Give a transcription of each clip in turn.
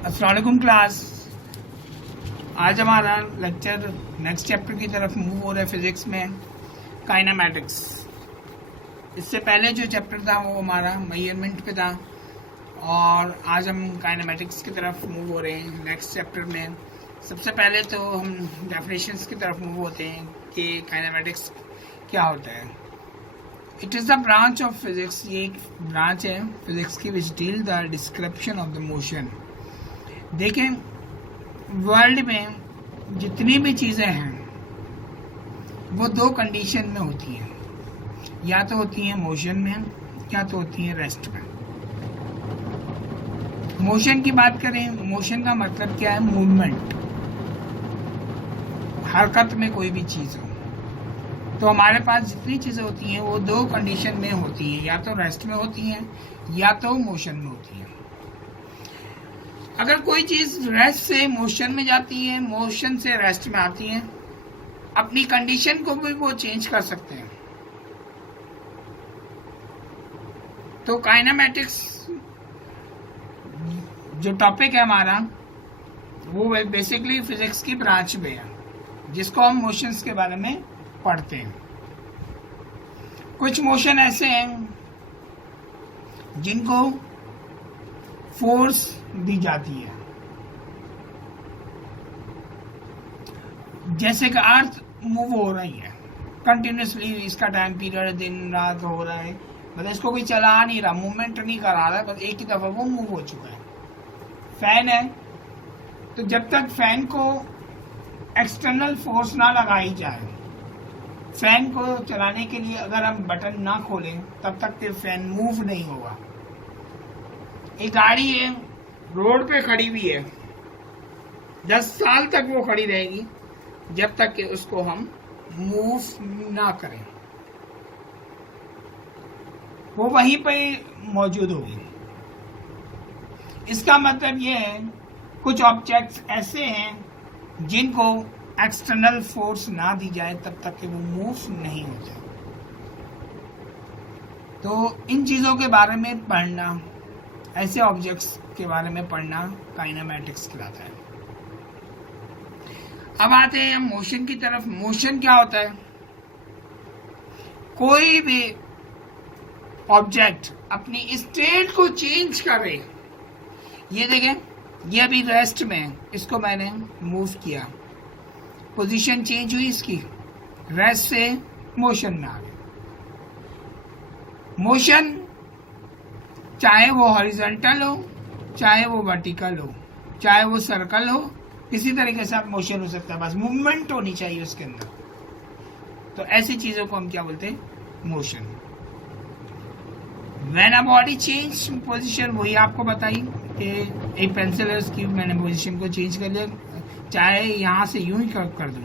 अस्सलाम वालेकुम क्लास। आज हमारा लेक्चर नेक्स्ट चैप्टर की तरफ मूव हो रहा है फिजिक्स में, काइनेमैटिक्स। इससे पहले जो चैप्टर था वो हमारा मेजरमेंट पे था और आज हम काइनेमैटिक्स की तरफ मूव हो रहे हैं नेक्स्ट चैप्टर में। सबसे पहले तो हम डेफिनेशंस की तरफ मूव होते हैं कि काइनेमैटिक्स क्या होता है। It is the branch of physics, ये एक ब्रांच है फिजिक्स की which deal the description of the motion. देखें, वर्ल्ड में जितनी भी चीज़ें हैं वो दो कंडीशन में होती हैं, या तो होती हैं मोशन में या तो होती हैं रेस्ट में। मोशन की बात करें, मोशन का मतलब क्या है? मूवमेंट, हरकत में कोई भी चीज़ हो। तो हमारे पास जितनी चीज़ें होती हैं वो दो कंडीशन में होती हैं, या तो रेस्ट में होती हैं या तो मोशन में होती हैं। अगर कोई चीज़ रेस्ट से मोशन में जाती है, मोशन से रेस्ट में आती है, अपनी कंडीशन को भी वो चेंज कर सकते हैं। तो काइनेमैटिक्स जो टॉपिक है हमारा वो बेसिकली फिजिक्स की ब्रांच में है, जिसको हम मोशंस के बारे में पढ़ते हैं। कुछ मोशन ऐसे हैं जिनको फोर्स दी जाती है, जैसे कि अर्थ मूव हो रही है कंटिन्यूसली, इसका टाइम पीरियड दिन रात हो रहा है, मतलब इसको कोई चला नहीं रहा, मूवमेंट नहीं करा रहा है, बस एक ही दफा वो मूव हो चुका है। फैन है, तो जब तक फैन को एक्सटर्नल फोर्स ना लगाई जाए, फैन को चलाने के लिए अगर हम बटन ना खोलें तब तक के फैन मूव नहीं होगा। एक गाड़ी है, रोड पे खड़ी हुई है, 10 साल तक वो खड़ी रहेगी जब तक कि उसको हम मूव ना करें, वो वहीं पे मौजूद होगी। इसका मतलब ये है कुछ ऑब्जेक्ट्स ऐसे हैं जिनको एक्सटर्नल फोर्स ना दी जाए तब तक कि वो मूव नहीं होते। तो इन चीज़ों के बारे में पढ़ना, ऐसे ऑब्जेक्ट्स के बारे में पढ़ना काइनेमैटिक्स कहलाता है। अब आते हैं हम मोशन की तरफ। मोशन क्या होता है? कोई भी ऑब्जेक्ट अपनी स्टेट को चेंज करे। ये देखें, ये अभी रेस्ट में है, इसको मैंने मूव किया, पोजीशन चेंज हुई इसकी, रेस्ट से मोशन में आ गई। मोशन चाहे वो हॉरिजॉन्टल हो, चाहे वो वर्टिकल हो, चाहे वो सर्कल हो, किसी तरीके से आप मोशन हो सकता है, बस मूवमेंट होनी चाहिए उसके अंदर। तो ऐसी चीजों को हम क्या बोलते हैं? Motion. When a body change position, वही आपको बताई कि एक पेंसिल है, उसकी मैंने पोजीशन को चेंज कर लिया, चाहे यहाँ से यूं ही कर दूं,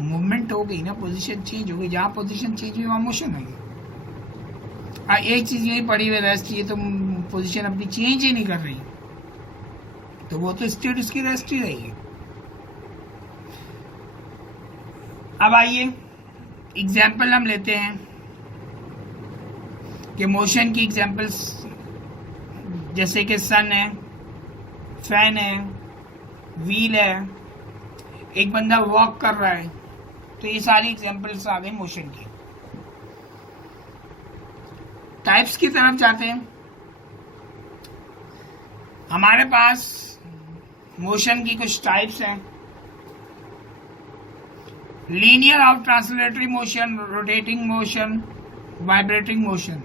मूवमेंट हो गई ना, पोजीशन चेंज हो गई। जहाँ पोजीशन चेंज हुई वहाँ मोशन होगी। एक चीज यही पड़ी हुई रेस्ट, ये तो पोजीशन अपनी चेंज ही नहीं कर रही, तो वो तो स्टेट उसकी रेस्ट ही रहेगी। अब आइए एग्जाम्पल हम लेते हैं कि मोशन की एग्जाम्पल्स, जैसे कि सन है, फैन है, व्हील है, एक बंदा वॉक कर रहा है, तो ये सारी एग्जाम्पल्स आ गई मोशन की। टाइप्स की तरफ जाते हैं। हमारे पास मोशन की कुछ टाइप्स हैं। लीनियर और translatory motion, rotating motion, vibrating motion.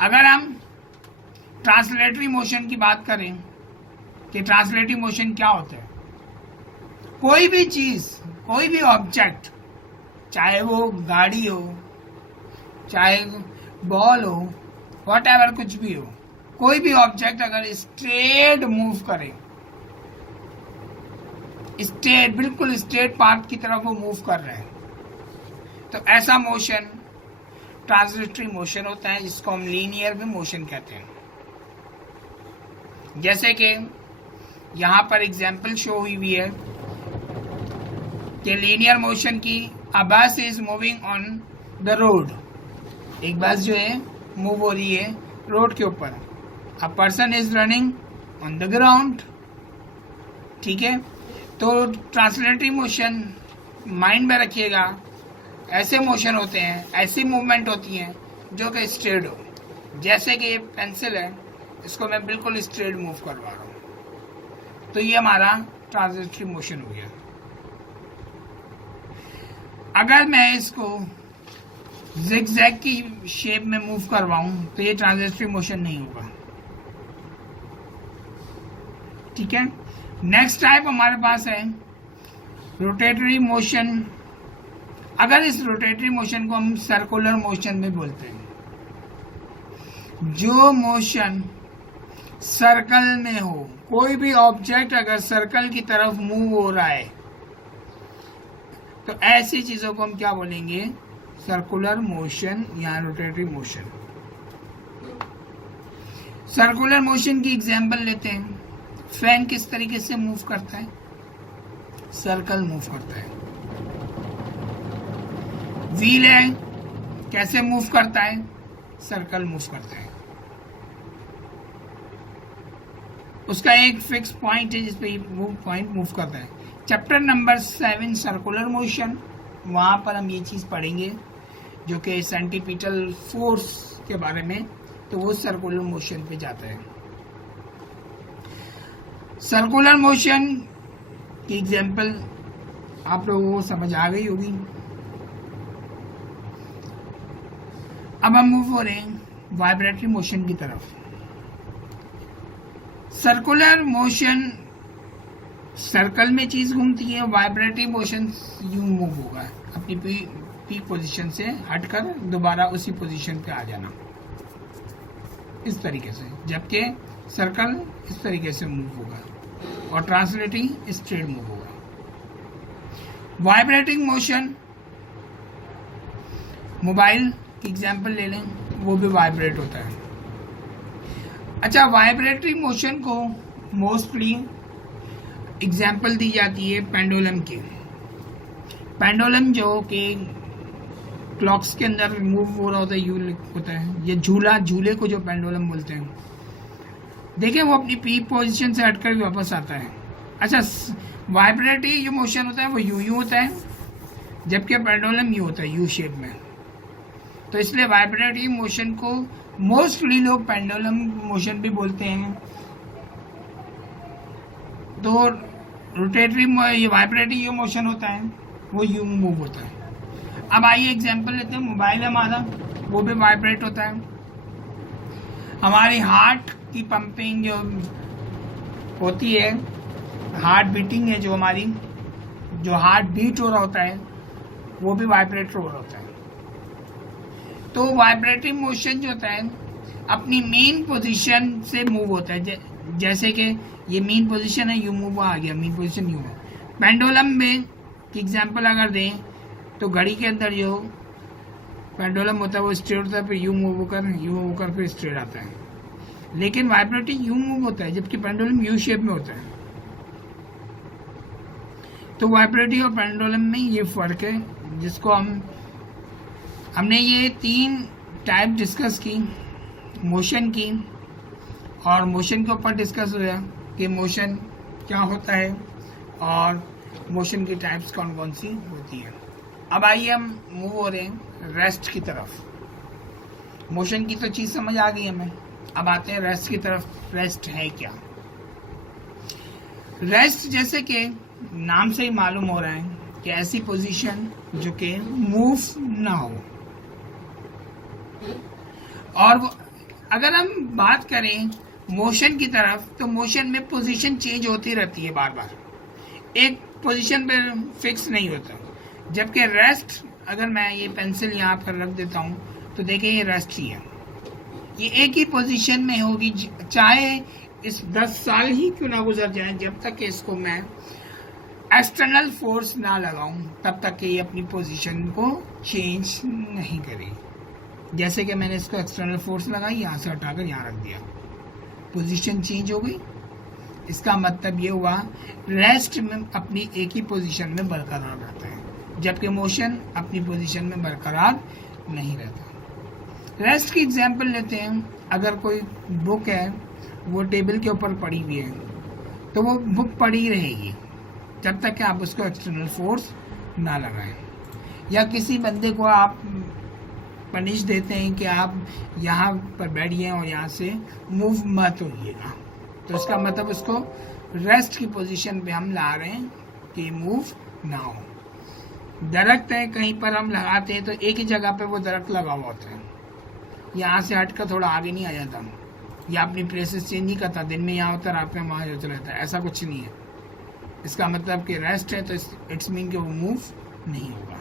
अगर हम ट्रांसलेटरी मोशन की बात करें कि ट्रांसलेटरी मोशन क्या होता है? कोई भी चीज, कोई भी ऑब्जेक्ट, चाहे वो गाड़ी हो, चाहे बॉल हो, व्हाटएवर, कुछ भी हो, कोई भी ऑब्जेक्ट अगर स्ट्रेट मूव करे, स्ट्रेट, बिल्कुल स्ट्रेट पाथ की तरफ वो मूव कर रहे हैं, तो ऐसा मोशन ट्रांसलेटरी मोशन होता है, जिसको हम लीनियर भी मोशन कहते हैं। जैसे कि यहां पर एग्जाम्पल शो हुई है कि लीनियर मोशन की, अ बस is moving on the road, एक बस जो है मूव हो रही है रोड के ऊपर। A person is running on the ground. ठीक है, तो ट्रांसलेटरी मोशन माइंड में रखिएगा, ऐसे मोशन होते हैं, ऐसी मूवमेंट होती हैं जो कि स्ट्रेट हो। जैसे कि ये पेंसिल है, इसको मैं बिल्कुल स्ट्रेट मूव करवा रहा हूं, तो ये हमारा ट्रांसलेटरी मोशन हो गया। अगर मैं इसको जिगजैग की शेप में मूव करवाऊं तो ये ट्रांसलेटरी मोशन नहीं होगा। ठीक है, नेक्स्ट टाइप हमारे पास है रोटेटरी मोशन। अगर इस रोटेटरी मोशन को हम सर्कुलर मोशन में बोलते हैं, जो मोशन सर्कल में हो, कोई भी ऑब्जेक्ट अगर सर्कल की तरफ मूव हो रहा है तो ऐसी चीजों को हम क्या बोलेंगे, सर्कुलर मोशन या रोटेटरी मोशन। सर्कुलर मोशन की एग्जांपल लेते हैं। फैन किस तरीके से मूव करता है, सर्कल मूव करता है। व्हील है, कैसे मूव करता है, सर्कल मूव करता है। उसका एक फिक्स पॉइंट है जिसपे वो पॉइंट मूव करता है। चैप्टर नंबर 7 सर्कुलर मोशन, वहां पर हम ये चीज पढ़ेंगे जो कि सेंटीपिटल फोर्स के बारे में, तो वो सर्कुलर मोशन पे जाता है। सर्कुलर मोशन की एग्जांपल आप लोगों को समझ आ गई होगी। अब हम मूव हो रहे हैं वाइब्रेटरी मोशन की तरफ। सर्कुलर मोशन सर्कल में चीज घूमती है, वाइब्रेटरी मोशन यूं मूव होगा, अपनी पीक पोजीशन से हटकर दोबारा उसी पोजीशन पे आ जाना, इस तरीके से। जबकि सर्कल इस तरीके से मूव होगा और ट्रांसलेटिंग स्ट्रेट मूव होगा। वाइब्रेटिंग मोशन, मोबाइल की एग्जांपल ले लें, वो भी वाइब्रेट होता है। अच्छा, वाइब्रेटरी मोशन को मोस्टली एग्जांपल दी जाती है पेंडुलम की। पेंडुलम जो कि क्लॉक्स के अंदर मूव हो रहा होता है, यू होता है, ये झूले को जो पेंडुलम बोलते हैं। देखिए, वो अपनी पीक पोजीशन से हटकर भी वापस आता है। अच्छा, वाइब्रेटरी जो मोशन होता है वो यू होता है, जबकि पेंडुलम यू होता है, यू शेप में। तो इसलिए वाइब्रेटरी मोशन को मोस्टली लोग पेंडुलम मोशन भी बोलते हैं। तो रोटेटरी ये वाइब्रेटरी जो मोशन होता है वो यू मूव होता है। अब आइए एग्जांपल लेते हैं। मोबाइल हमारा, वो भी वाइब्रेट होता है। हमारी हार्ट की पंपिंग जो होती है, हार्ट बीटिंग है, जो हमारी जो हार्ट बीट हो रहा होता है, वो भी वाइब्रेट हो रहा होता है। तो वाइब्रेटरी मोशन जो होता है अपनी मेन पोजीशन से मूव होता है। जैसे कि ये मेन पोजीशन है, यू मूव आ गया, मेन पोजीशन यू है। पेंडुलम में एग्जांपल अगर दें तो घड़ी के अंदर जो पेंडुलम होता है वो स्ट्रेट होता है, फिर यू मूव होकर फिर स्ट्रेट आता है। लेकिन वाइब्रेटरी यू मूव होता है, जबकि पेंडुलम यू शेप में होता है। तो वाइब्रेटरी और पेंडुलम में ये फर्क है, जिसको हमने ये 3 टाइप डिस्कस की मोशन की, और मोशन के ऊपर डिस्कस हुआ कि मोशन क्या होता है और मोशन की टाइप्स कौन कौन सी होती है। अब आइए हम मूव हो रहे हैं रेस्ट की तरफ। मोशन की तो चीज समझ आ गई हमें, अब आते हैं रेस्ट की तरफ। रेस्ट है क्या? रेस्ट जैसे कि नाम से ही मालूम हो रहा है कि ऐसी पोजीशन जो कि मूव ना हो। और अगर हम बात करें मोशन की तरफ, तो मोशन में पोजीशन चेंज होती रहती है, बार बार एक पोजीशन पे फिक्स नहीं होता। जबकि रेस्ट, अगर मैं ये पेंसिल यहाँ पर रख देता हूँ तो देखिए ये रेस्ट ही है, ये एक ही पोजीशन में होगी, चाहे इस 10 साल ही क्यों ना गुजर जाए, जब तक कि इसको मैं एक्सटर्नल फोर्स ना लगाऊं तब तक कि ये अपनी पोजीशन को चेंज नहीं करेगी। जैसे कि मैंने इसको एक्सटर्नल फोर्स लगाई, यहाँ से हटाकर यहाँ रख दिया, पोजीशन चेंज हो गई। इसका मतलब ये हुआ रेस्ट में अपनी एक ही पोजीशन में बरकरार रहता है, जबकि मोशन अपनी पोजीशन में बरकरार नहीं रहता। रेस्ट की एग्जांपल लेते हैं। अगर कोई बुक है वो टेबल के ऊपर पड़ी हुई है, तो वो बुक पड़ी रहेगी जब तक कि आप उसको एक्सटर्नल फोर्स ना लगाएं। या किसी बंदे को आप पनिश देते हैं कि आप यहाँ पर बैठिए और यहाँ से मूव मत होइएगा, तो इसका मतलब उसको रेस्ट की पोजीशन पे हम ला रहे हैं कि मूव ना हो। दरख्त है, कहीं पर हम लगाते हैं तो एक ही जगह पे वो दरख्त लगा हुआ होता है, यहाँ से हटकर थोड़ा आगे नहीं आ जाता, या अपनी प्लेसेस चेंज नहीं करता, दिन में यहाँ होता है, रात में वहाँ होता रहता है, ऐसा कुछ नहीं है। इसका मतलब कि रेस्ट है तो इट्स मीन कि वो मूव नहीं होगा।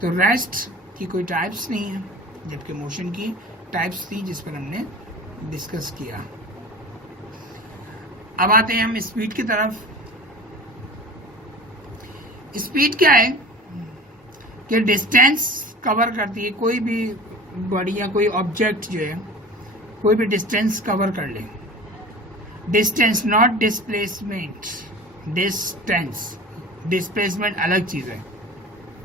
तो रेस्ट की कोई टाइप्स नहीं है, जबकि मोशन की टाइप्स थी जिस पर हमने डिस्कस किया। अब आते हैं हम स्पीड की तरफ। स्पीड क्या है कि डिस्टेंस कवर करती है, कोई भी बॉडी या कोई ऑब्जेक्ट जो है कोई भी डिस्टेंस कवर कर ले। Distance not displacement, distance, displacement अलग चीज है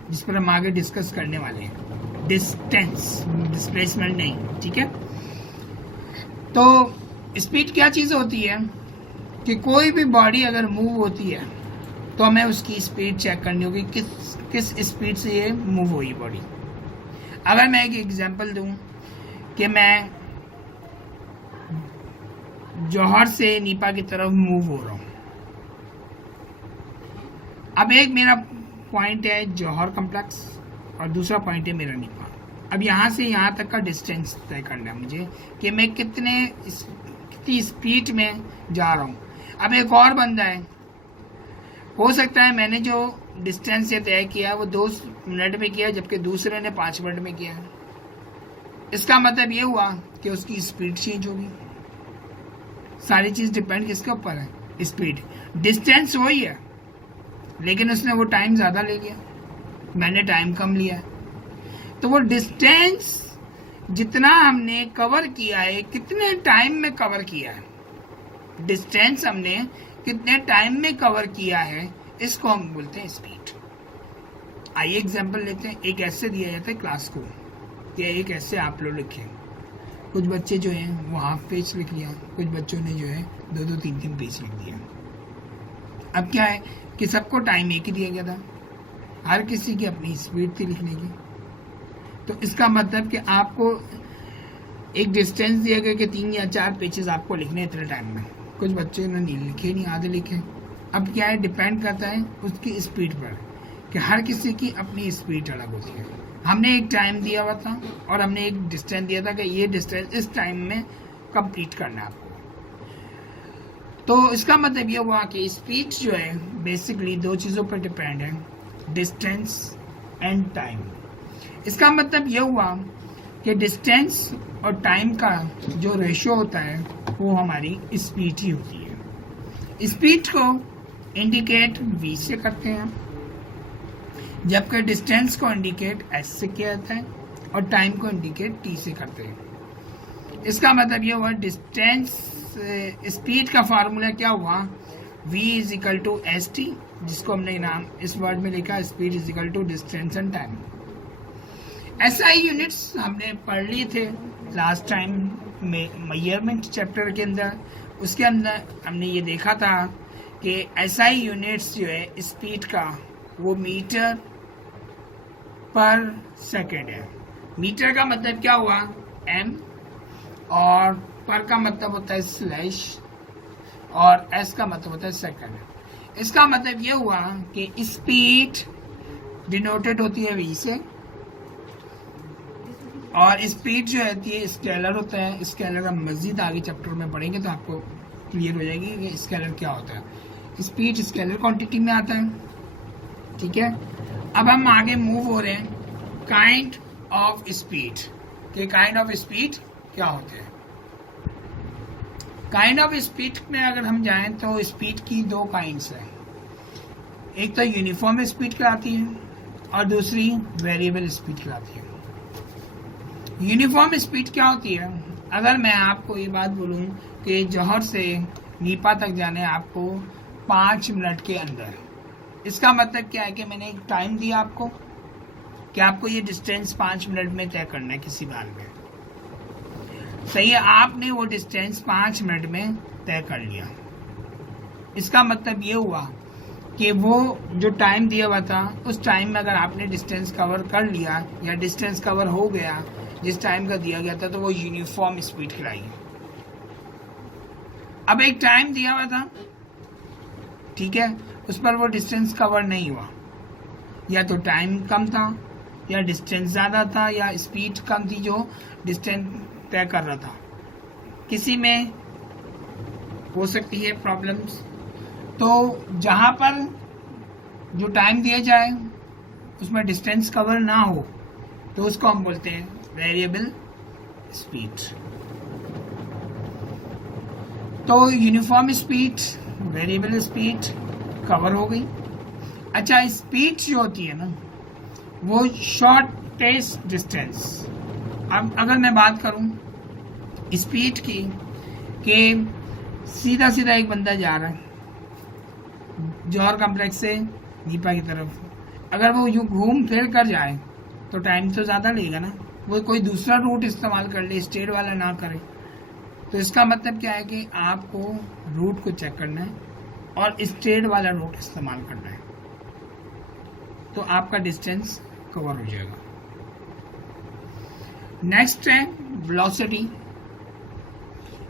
जिस पर हम आगे डिस्कस करने वाले हैं। डिस्टेंस, डिस्प्लेसमेंट नहीं, ठीक है। तो स्पीड क्या चीज होती है कि कोई भी बॉडी अगर मूव होती है तो हमें उसकी स्पीड चेक करनी होगी, किस स्पीड से ये मूव हुई बॉडी। अगर मैं एक एग्जांपल दूं कि मैं जौहर से नीपा की तरफ मूव हो रहा हूं, अब एक मेरा पॉइंट है जौहर कॉम्प्लेक्स और दूसरा पॉइंट है मेरा नीपा। अब यहाँ से यहाँ तक का डिस्टेंस तय करना है मुझे कि मैं कितनी स्पीड में जा रहा हूँ। अब एक और बंदा है, हो सकता है मैंने जो डिस्टेंस ये तय किया वो 2 मिनट में किया जबकि दूसरे ने 5 मिनट में किया। इसका मतलब ये हुआ कि उसकी स्पीड चेंज होगी। सारी चीज डिपेंड किसके ऊपर है? स्पीड। डिस्टेंस वही है लेकिन उसने वो टाइम ज्यादा ले लिया, मैंने टाइम कम लिया। तो वो डिस्टेंस जितना हमने कवर किया है, कितने टाइम में कवर किया है, डिस्टेंस हमने कितने टाइम में कवर किया है, इसको हम बोलते हैं स्पीड। आइए एग्जांपल लेते हैं। एक ऐसे दिया जाता है क्लास को कि एक ऐसे आप लोग लिखें। कुछ बच्चे जो हैं वो हाफ पेज लिख लिया, कुछ बच्चों ने जो है 2-2, 3-3 पेज लिख दिया। अब क्या है कि सबको टाइम एक ही दिया गया था, हर किसी की अपनी स्पीड थी लिखने की। तो इसका मतलब कि आपको एक डिस्टेंस दिया गया कि 3 या 4 पेजेस आपको लिखने इतने टाइम में। कुछ बच्चे ने नहीं लिखे, नहीं आधे लिखे। अब क्या है, डिपेंड करता है उसकी स्पीड पर कि हर किसी की अपनी स्पीड अलग होती है। हमने एक टाइम दिया हुआ था और हमने एक डिस्टेंस दिया था कि ये डिस्टेंस इस टाइम में कंप्लीट करना है आपको। तो इसका मतलब ये हुआ कि स्पीड जो है बेसिकली 2 चीज़ों पर डिपेंड है, डिस्टेंस एंड टाइम। इसका मतलब ये हुआ कि डिस्टेंस और टाइम का जो रेशियो होता है वो हमारी स्पीड ही होती है। स्पीड को इंडिकेट v से करते हैं, जबकि डिस्टेंस को इंडिकेट s से किया जाता है और टाइम को इंडिकेट t से करते हैं। इसका मतलब ये हुआ डिस्टेंस, स्पीड का फार्मूला क्या हुआ, v is equal to S T, जिसको हमने नाम इस वर्ड में लिखा speed is equal to distance and time. SI units हमने पढ़ लिए थे लास्ट टाइम में मेजरमेंट चैप्टर के अंदर। उसके अंदर हमने ये देखा था कि SI यूनिट्स जो है स्पीड का वो मीटर पर सेकंड है। मीटर का मतलब क्या हुआ m, और पर का मतलब होता है स्लैश, और s का मतलब होता है सेकंड। इसका मतलब ये हुआ कि स्पीड डिनोटेड होती है v से, और स्पीड जो होती है स्केलर होता है। स्केलर हम मजीद आगे चैप्टर में पढ़ेंगे तो आपको क्लियर हो जाएगी कि स्केलर क्या होता है। स्पीड स्केलर क्वांटिटी में आता है, ठीक है। अब हम आगे मूव हो रहे हैं काइंड ऑफ स्पीड के। काइंड ऑफ स्पीड क्या होते हैं? काइंड ऑफ स्पीड में अगर हम जाएं तो स्पीड की 2 काइंड्स हैं। एक तो यूनिफॉर्म स्पीड कहलाती है और दूसरी वेरिएबल स्पीड कहलाती है। यूनिफॉर्म स्पीड क्या होती है? अगर मैं आपको ये बात बोलूं कि जौहर से नीपा तक जाने आपको 5 मिनट के अंदर, इसका मतलब क्या है कि मैंने एक टाइम दिया आपको कि आपको ये डिस्टेंस 5 मिनट में तय करना है किसी बार में। सही है, आपने वो डिस्टेंस 5 मिनट में तय कर लिया। इसका मतलब ये हुआ कि वो जो टाइम दिया हुआ था उस टाइम में अगर आपने डिस्टेंस कवर कर लिया या डिस्टेंस कवर हो गया जिस टाइम का दिया गया था, तो वो यूनिफॉर्म स्पीड खिलाई। अब एक टाइम दिया हुआ था, ठीक है, उस पर वो डिस्टेंस कवर नहीं हुआ, या तो टाइम कम था या डिस्टेंस ज़्यादा था या स्पीड कम थी जो डिस्टेंस तय कर रहा था, किसी में हो सकती है प्रॉब्लम्स। तो जहाँ पर जो टाइम दिया जाए उसमें डिस्टेंस कवर ना हो तो उसको हम बोलते हैं वेरिएबल स्पीड। तो uniform speed, variable speed cover हो गई। अच्छा, स्पीड जो होती है ना वो शॉर्टेस्ट डिस्टेंस। अब अगर मैं बात करूं स्पीड की कि सीधा सीधा एक बंदा जा रहा है जौहर कॉम्प्लेक्स से दीपा की तरफ, अगर वो यूं घूम फिर कर जाए तो टाइम तो ज़्यादा लगेगा ना, वो कोई दूसरा रूट इस्तेमाल कर ले, स्ट्रेट वाला ना करे। तो इसका मतलब क्या है कि आपको रूट को चेक करना है और स्ट्रेट वाला रूट इस्तेमाल करना है, तो आपका डिस्टेंस कवर हो जाएगा। नेक्स्ट है वेलोसिटी।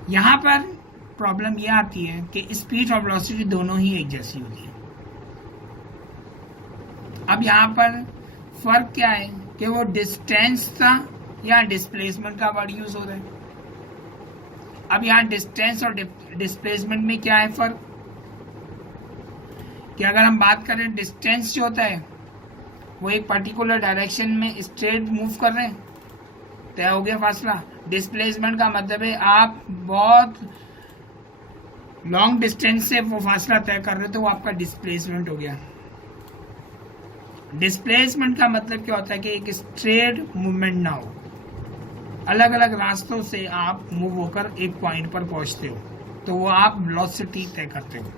यहाँ पर प्रॉब्लम यह आती है कि स्पीड और वेलोसिटी दोनों ही एक जैसी होती है। अब यहाँ पर फर्क क्या है कि वो डिस्टेंस था या डिस्प्लेसमेंट का वर्ड यूज हो रहा है। अब यहाँ डिस्टेंस और डिस्प्लेसमेंट में क्या है फर्क, कि अगर हम बात करें डिस्टेंस जो होता है वो एक पर्टिकुलर डायरेक्शन में स्ट्रेट मूव कर रहे हैं, तय हो गया फासला। डिस्प्लेसमेंट का मतलब है आप बहुत लॉन्ग डिस्टेंस से वो फासला तय कर रहे हो, तो वो आपका डिस्प्लेसमेंट हो गया। डिस्प्लेसमेंट का मतलब क्या होता है कि एक स्ट्रेट मूवमेंट ना हो, अलग अलग रास्तों से आप मूव होकर एक पॉइंट पर पहुंचते हो, तो वो आप वेलोसिटी तय करते हो।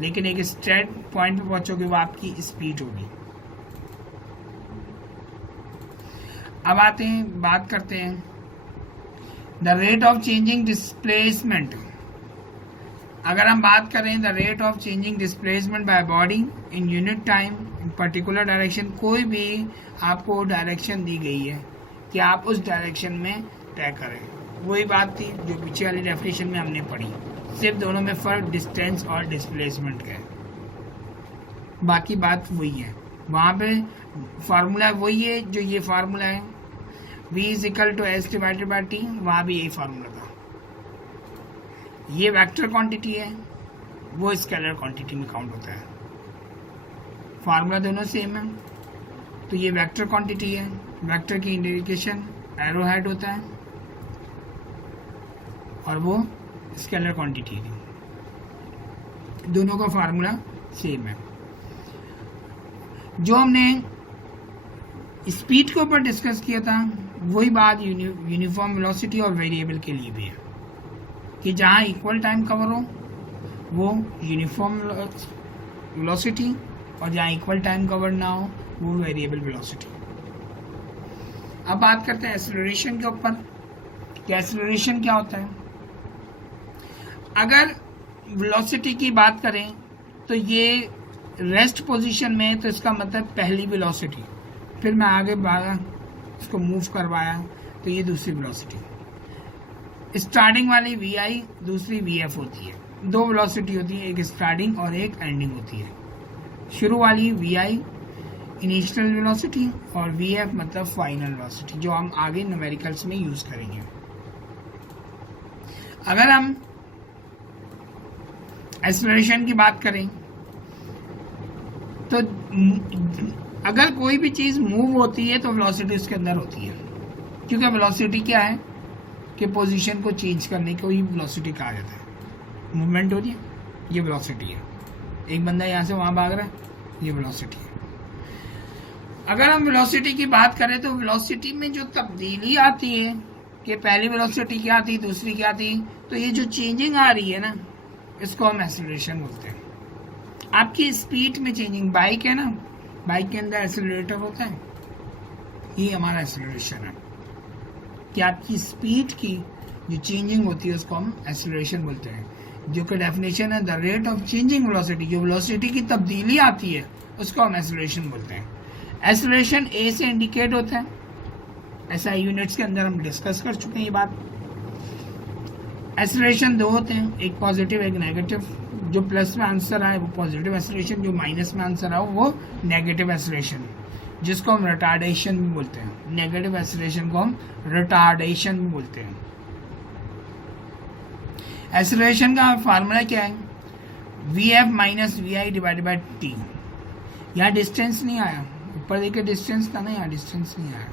लेकिन एक स्ट्रेट पॉइंट पर पहुंचोगे वो आपकी स्पीड होगी। अब आते हैं, बात करते हैं the rate of changing displacement. अगर हम बात करें the rate of changing displacement by body in unit time in particular direction, कोई भी आपको डायरेक्शन दी गई है कि आप उस डायरेक्शन में तय करें, वही बात थी जो पीछे वाली डेफिनेशन में हमने पढ़ी, सिर्फ दोनों में फर्क डिस्टेंस और डिस्प्लेसमेंट का है, बाकी बात वही है। वहाँ पे फार्मूला वही है जो ये फार्मूला है, v = s / t, वहाँ भी यही फार्मूला था। ये वेक्टर क्वांटिटी है, वो स्केलर क्वांटिटी में काउंट होता है, फार्मूला दोनों सेम है। तो ये वेक्टर क्वांटिटी है, वेक्टर की इंडिकेशन एरो हेड होता है और वो स्केलर क्वांटिटी है, दोनों का फार्मूला सेम है। जो हमने स्पीड के ऊपर डिस्कस किया था वही बात यूनिफॉर्म वेलोसिटी और वेरिएबल के लिए भी है, कि जहाँ इक्वल टाइम कवर हो वो यूनिफॉर्म वेलोसिटी, और जहाँ इक्वल टाइम कवर ना हो वो वेरिएबल वेलोसिटी। अब बात करते हैं एक्सेलरेशन के ऊपर कि एक्सेलरेशन क्या होता है। अगर वेलोसिटी की बात करें तो ये रेस्ट पोजीशन में है, तो इसका मतलब पहली वेलोसिटी, फिर मैं आगे भागा उसको मूव करवाया तो ये दूसरी वेलोसिटी। स्टार्टिंग वाली vi, दूसरी vf होती है। दो वेलोसिटी होती है, एक स्टार्टिंग और एक एंडिंग होती है। शुरू वाली vi इनिशियल वेलोसिटी और vf मतलब फाइनल वेलोसिटी, जो हम आगे न्यूमेरिकल्स में यूज करेंगे। अगर हम एक्सेलरेशन की बात करें तो अगर कोई भी चीज मूव होती है तो वेलोसिटी उसके अंदर होती है, क्योंकि वेलोसिटी क्या है कि पोजीशन को चेंज करने को ही वेलोसिटी कहा जाता है। मूवमेंट हो रही है, ये वेलोसिटी है। एक बंदा यहाँ से वहां भाग रहा है, ये वेलोसिटी है। अगर हम वेलोसिटी की बात करें तो वेलोसिटी में जो तब्दीली आती है कि पहली वेलोसिटी क्या थी, दूसरी क्या थी, तो ये जो चेंजिंग आ रही है ना, इसको हम एक्सेलरेशन बोलते हैं। आपकी स्पीड में चेंजिंग, बाइक है ना, बाइक के अंदर एक्सेलरेटर होता है, ये हमारा एक्सेलरेशन है कि आपकी स्पीड की जो चेंजिंग होती है उसको हम एक्सेलरेशन बोलते हैं, जो कि डेफिनेशन है the rate of changing velocity, जो वेलोसिटी की तब्दीली आती है उसको हम एक्सेलरेशन बोलते हैं। एक्सेलरेशन ए से इंडिकेट होता है, ऐसा यूनिट्स के अंदर हम डिस्कस कर चुके हैं ये बात। एक्सेलरेशन दो होते हैं, एक पॉजिटिव एक नेगेटिव। जो प्लस में आंसर आए वो पॉजिटिव एक्सेलरेशन, जो माइनस में आंसर आए वो नेगेटिव एक्सेलरेशन, जिसको हम रिटार्डेशन भी बोलते हैं। नेगेटिव एक्सेलरेशन को हम रिटार्डेशन भी बोलते हैं। एक्सेलरेशन का फार्मूला क्या है? Vf minus V I divided by T. यहाँ डिस्टेंस नहीं आया, ऊपर देखिए डिस्टेंस था ना, यहाँ डिस्टेंस नहीं आया।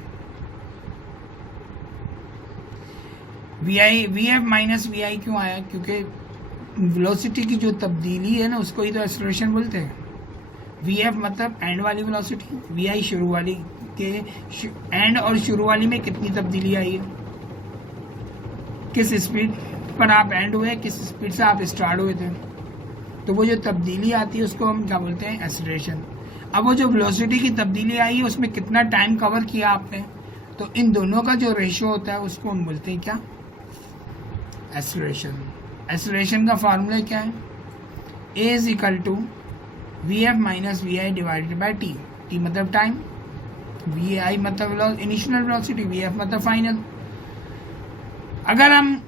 Vf माइनस वी आई क्यों आया? क्योंकि वेलोसिटी की जो तब्दीली है ना उसको ही तो एक्सेलरेशन बोलते हैं। Vf मतलब एंड वाली वेलोसिटी, Vi शुरू वाली के एंड और शुरू वाली में कितनी तब्दीली आई है, किस स्पीड पर आप एंड हुए, किस स्पीड से आप स्टार्ट हुए थे, तो वो जो तब्दीली आती है उसको हम क्या बोलते हैं? एक्सेलरेशन। अब वो जो वेलोसिटी की तब्दीली आई है उसमें कितना टाइम कवर किया आपने, तो इन दोनों का जो रेशियो होता है उसको हम बोलते हैं क्या? एक्सेलरेशन। एक्सेलरेशन का फार्मूला क्या है? A is equal to Vf minus V I divided by T. T मतलब टाइम, वी आई मतलब इनिशियल वेलोसिटी, Vf मतलब फाइनल। अगर हम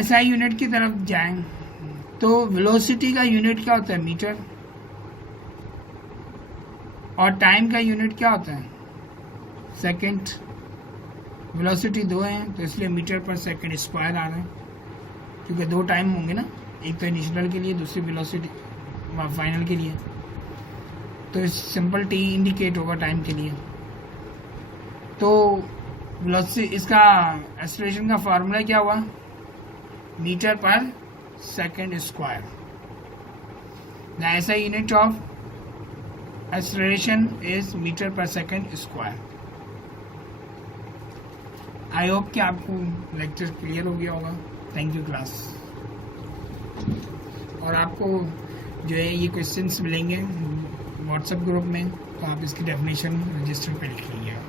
SI यूनिट की तरफ जाएं तो वेलोसिटी का यूनिट क्या होता है? मीटर। और टाइम का यूनिट क्या होता है? सेकंड। वेलोसिटी दो हैं तो इसलिए मीटर पर सेकंड स्क्वायर आ रहा है, क्योंकि दो टाइम होंगे ना, एक तो इनिशियल के लिए, दूसरी वेलोसिटी फाइनल के लिए। तो सिंपल टी इंडिकेट होगा टाइम के लिए। तो वेलोसिटी, इसका एक्सेलरेशन का फार्मूला क्या हुआ? Metre per second square. The SI unit of acceleration is metre per second square. I hope कि आपको लेक्चर क्लियर हो गया होगा। Thank you class. और आपको जो है ये क्वेश्चंस मिलेंगे व्हाट्सएप ग्रुप में, तो आप इसकी डेफिनेशन रजिस्टर पे लिख लीजिएगा।